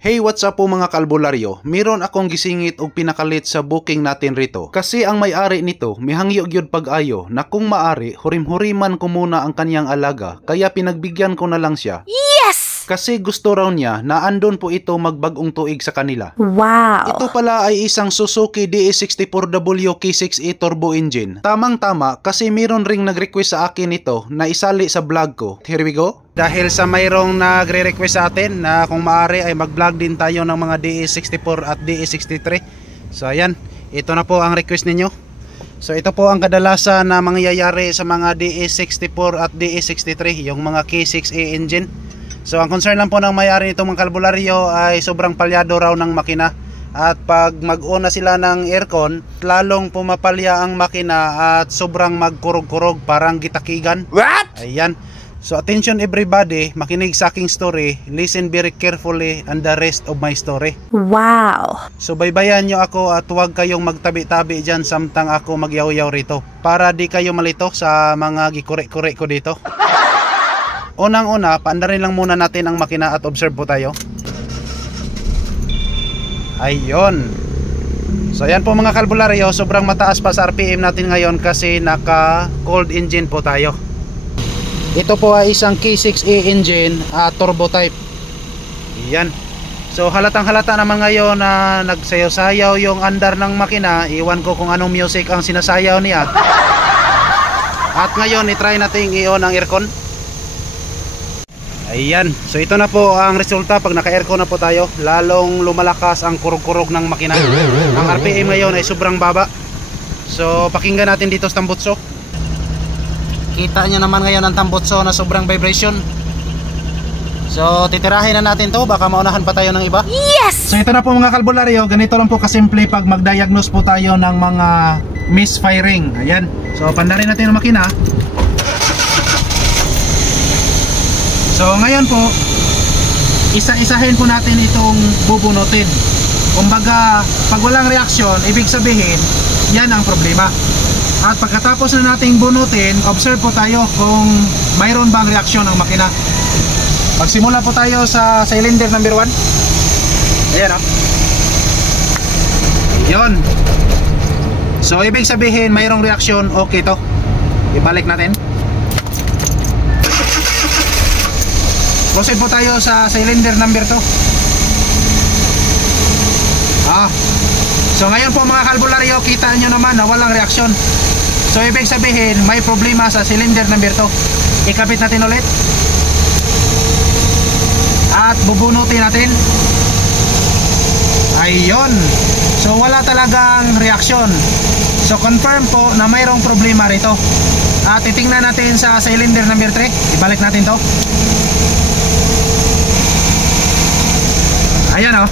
Hey, what's up po mga kalbularyo? Meron akong gisingit og pinakalit sa booking natin rito. Kasi ang may-ari nito, mihangyo gyud pag-ayo na kung maari, hurim-huriman ko muna ang kanyang alaga. Kaya pinagbigyan ko na lang siya. Yes! Kasi gusto raw niya na andon po ito magbagong tuig sa kanila. Wow! Ito pala ay isang Suzuki DS64W K6E turbo engine. Tamang-tama kasi meron ring nag-request sa akin ito na isali sa vlog ko. Here we go. Dahil sa mayroong nagre-request sa atin na kung maaari ay mag-vlog din tayo ng mga DS64 at DS63. So ayan, ito na po ang request ninyo. So ito po ang kadalasan na mangyayari sa mga DS64 at DS63, yung mga K6A engine. So ang concern lang po ng may-ari nitong mga kalbularyo ay sobrang palyado raw ng makina. At pag mag-on na sila ng aircon, lalong pumapalya ang makina at sobrang magkurog-kurog, parang gitakigan. What? Ayan. So attention everybody, makinig sa aking story, listen very carefully and the rest of my story. Wow! So baybayan nyo ako at huwag kayong magtabi-tabi dyan samtang ako magyaw-yaw rito, para di kayo malito sa mga gikure-kure ko dito. Unang-una, paandarin lang muna natin ang makina at observe po tayo. Ayun. So ayan po mga kalbularyo, sobrang mataas pa sa RPM natin ngayon kasi naka cold engine po tayo. Ito po ay isang K6A engine turbo type. Yan. So halatang halata naman ngayon na nagsayaw-sayaw yung andar ng makina. Iwan ko kung anong music ang sinasayaw niya. At ngayon i-try natin i-on ang aircon. Ayan. So ito na po ang resulta pag naka-aircon na po tayo. Lalong lumalakas ang kurog-kurog ng makina. Ang RPM ngayon ay sobrang baba. So pakinggan natin dito sa tambutso. Kita nyo naman ngayon ang tambutso na sobrang vibration. So titirahin na natin to, baka maunahan pa tayo ng iba. Yes! So ito na po mga kalbularyo, ganito lang po kasimple pag mag-diagnose po tayo ng mga misfiring. Ayan. So pandarin natin ang makina. So ngayon po, isa-isahin po natin itong bubunutin. Kumbaga, pag walang reaksyon, ibig sabihin, yan ang problema. At pagkatapos na nating bunutin, observe po tayo kung mayroon bang reaksyon ang makina. Magsimula po tayo sa cylinder number 1. Ayan o. Yun. So ibig sabihin mayroong reaksyon, okay to. Ibalik natin. Proceed po tayo sa cylinder number 2. So ngayon po mga kalbularyo, kita nyo naman na walang reaksyon. So ibig sabihin may problema sa cylinder number 2. Ikabit natin ulit at bubunutin natin. Ayun. So wala talagang reaksyon. So confirm po na mayroong problema rito. At titingnan natin sa cylinder number 3. Ibalik natin to. Ayan o.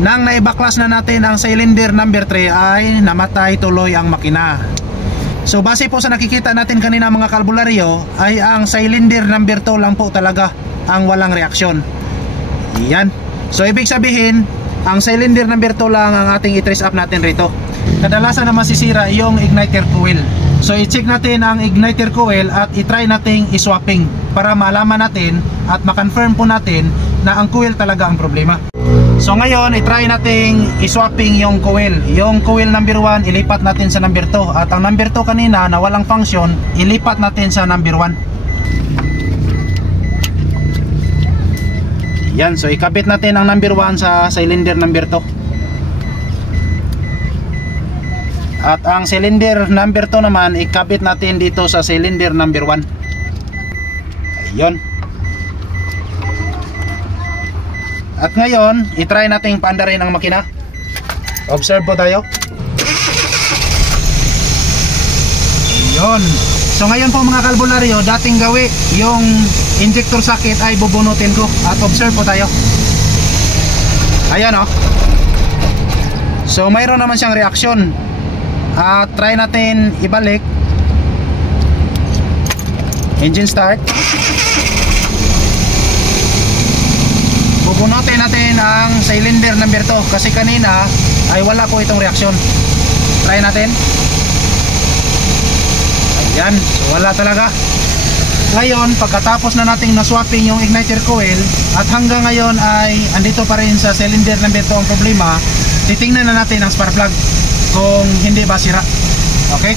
Nang naibaklas na natin ang cylinder number 3 ay namatay tuloy ang makina. So base po sa nakikita natin kanina mga kalbularyo ay ang cylinder number 2 lang po talaga ang walang reaksyon. Yan. So ibig sabihin ang cylinder number 2 lang ang ating i-trace up natin rito. Kadalasan na masisira yung igniter coil. So i-check natin ang igniter coil at i-try nating i-swapping para malaman natin at makonfirm po natin na ang coil talaga ang problema. So ngayon, i-try nating i-swapping yung coil. Yung coil number 1, ilipat natin sa number 2. At ang number 2 kanina na walang function, ilipat natin sa number 1. Yan, so ikabit natin ang number 1 sa cylinder number 2. At ang cylinder number 2 naman, ikabit natin dito sa cylinder number 1. Ayun. At ngayon, i-try nating paandarin ang makina. Observe po tayo. Ayun. So ngayon po mga kalbularyo, dating gawi yung injector socket ay bubunutin ko. At observe po tayo. Ayan o. So mayroon naman siyang reaksyon. At try natin ibalik. Engine start. Bubunutin natin ang cylinder number 2 kasi kanina ay wala po itong reaksyon. Try natin. Ayan, so wala talaga. Ngayon, pagkatapos na nating na-swapping yung igniter coil at hanggang ngayon ay andito pa rin sa cylinder number 2 ang problema, titingnan na natin ang spark plug kung hindi ba sira. Okay?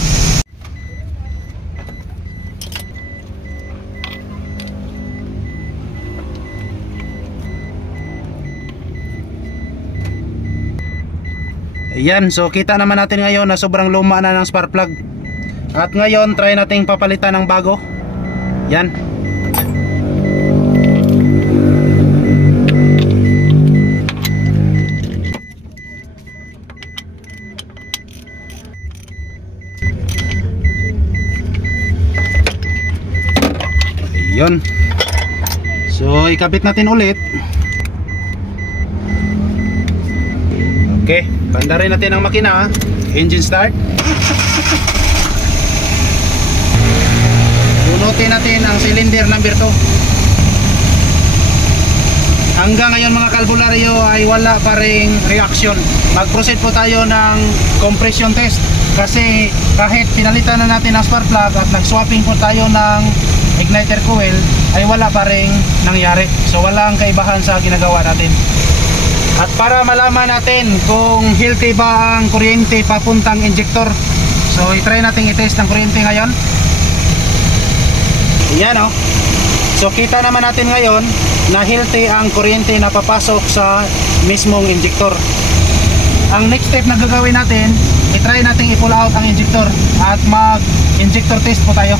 Ayan, so kita naman natin ngayon na sobrang luma na ng spark plug. At ngayon, try nating papalitan ng bago. Yan. Ayun. So, ikabit natin ulit. Okay, pandarin natin ang makina. Engine start. Bunutin natin ang cylinder number 2. Hanggang ngayon mga kalbularyo ay wala pa ring reaction. Mag-proceed po tayo ng compression test. Kasi kahit pinalitan na natin ang spark plug at nag-swapping po tayo ng igniter coil, ay wala pa ring nangyari. So walang kaibahan sa ginagawa natin. At para malaman natin kung healthy ba ang kuryente papuntang injector, so i-try natin i-test ang kuryente ngayon. Yan o. So kita naman natin ngayon na healthy ang kuryente na papasok sa mismong injector. Ang next step na gagawin natin, i-try natin i-pull out ang injector at mag-injector test po tayo.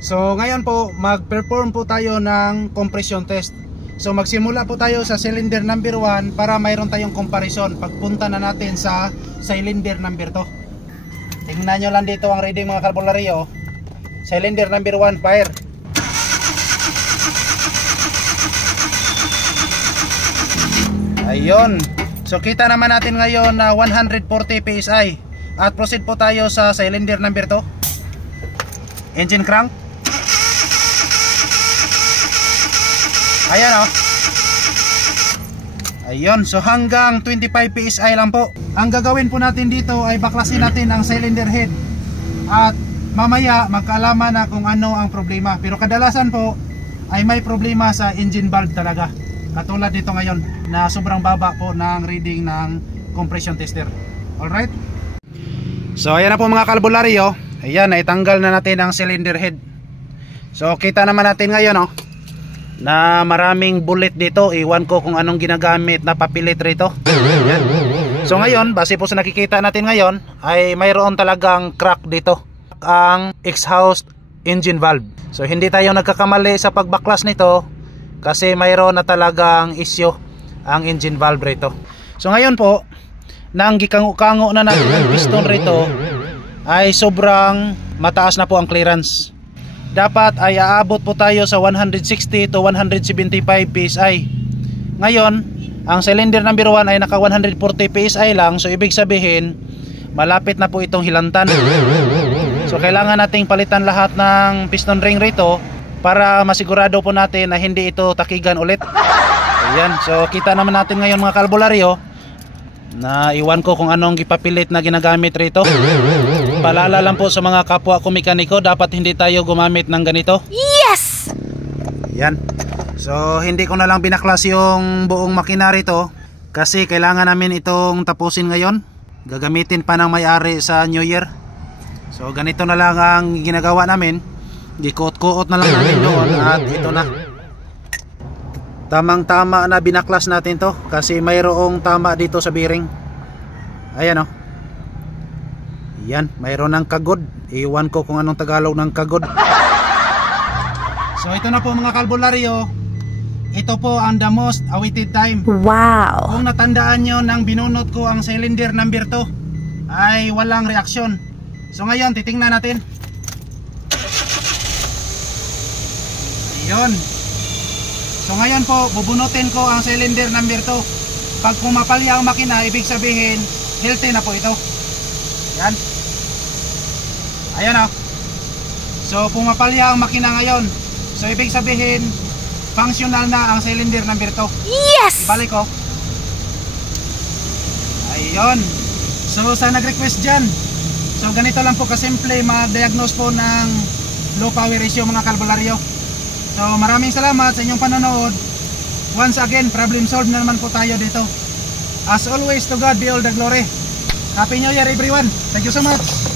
So ngayon po, mag-perform po tayo ng compression test. So magsimula po tayo sa cylinder number 1 para mayroon tayong comparison pagpunta na natin sa cylinder number 2. Tingnan nyo lang dito ang reading mga kalbularyo. Cylinder number 1, fire. Ayun. So kita naman natin ngayon na 140 PSI. At proceed po tayo sa cylinder number 2. Engine crank. Ayan o. Ayun, so hanggang 25 PSI lang po. Ang gagawin po natin dito ay baklasin natin ang cylinder head. At mamaya magkaalaman na kung ano ang problema. Pero kadalasan po ay may problema sa engine valve talaga. Katulad dito ngayon na sobrang baba po ng reading ng compression tester. Alright? So ayan na po mga kalbularyo. Ayan, naitanggal na natin ang cylinder head. So kita naman natin ngayon o, na maraming bullet dito. Iwan ko kung anong ginagamit na papilit rito. Ayan. So ngayon, base po sa nakikita natin ngayon, ay mayroon talagang crack dito ang exhaust engine valve. So hindi tayo nagkakamali sa pagbaklas nito kasi mayroon na talagang issue ang engine valve rito. So ngayon po, nang gikango-kango na natin ang piston rito, ay sobrang mataas na po ang clearance. Dapat ay aabot po tayo sa 160 to 175 PSI. Ngayon, ang cylinder number 1 ay naka 140 PSI lang. So ibig sabihin, malapit na po itong hilantan. So kailangan nating palitan lahat ng piston ring rito para masigurado po natin na hindi ito takigan ulit. Ayan, so kita naman natin ngayon mga kalbularyo na iwan ko kung anong gipapilit na ginagamit rito. Paalala lang po sa mga kapwa ko mekaniko, dapat hindi tayo gumamit ng ganito. Yes! Yan. So hindi ko na lang binaklas yung buong makina rito kasi kailangan namin itong tapusin ngayon. Gagamitin pa ng may-ari sa New Year. So ganito na lang ang ginagawa namin. Gikuot-kuot na lang namin doon at ito na. Tamang-tama na binaklas natin to kasi mayroong tama dito sa bearing. Ayan o. Yan, mayroon ng kagod. Iwan ko kung anong Tagalog ng kagod. So ito na po mga kalbularyo. Ito po ang the most awaited time. Wow! Kung natandaan nyo nang binunot ko ang cylinder number 2 ay walang reaksyon. So ngayon titingnan natin. Ayun. So ngayon po, bubunutin ko ang cylinder number 2. Pag pumapalya ang makina, ibig sabihin healthy na po ito. Yan. Ayan o. So pumapalya ang makina ngayon. So ibig sabihin functional na ang cylinder number 2. Yes! Ibalik ko. Ayun. So sa nag-request dyan, So ganito lang po kasimple mag-diagnose po ng low power issue mga kalbularyo. So maraming salamat sa inyong panonood. Once again, problem solved na naman po tayo dito. As always, to God be all the glory. Happy New Year everyone. Thank you so much.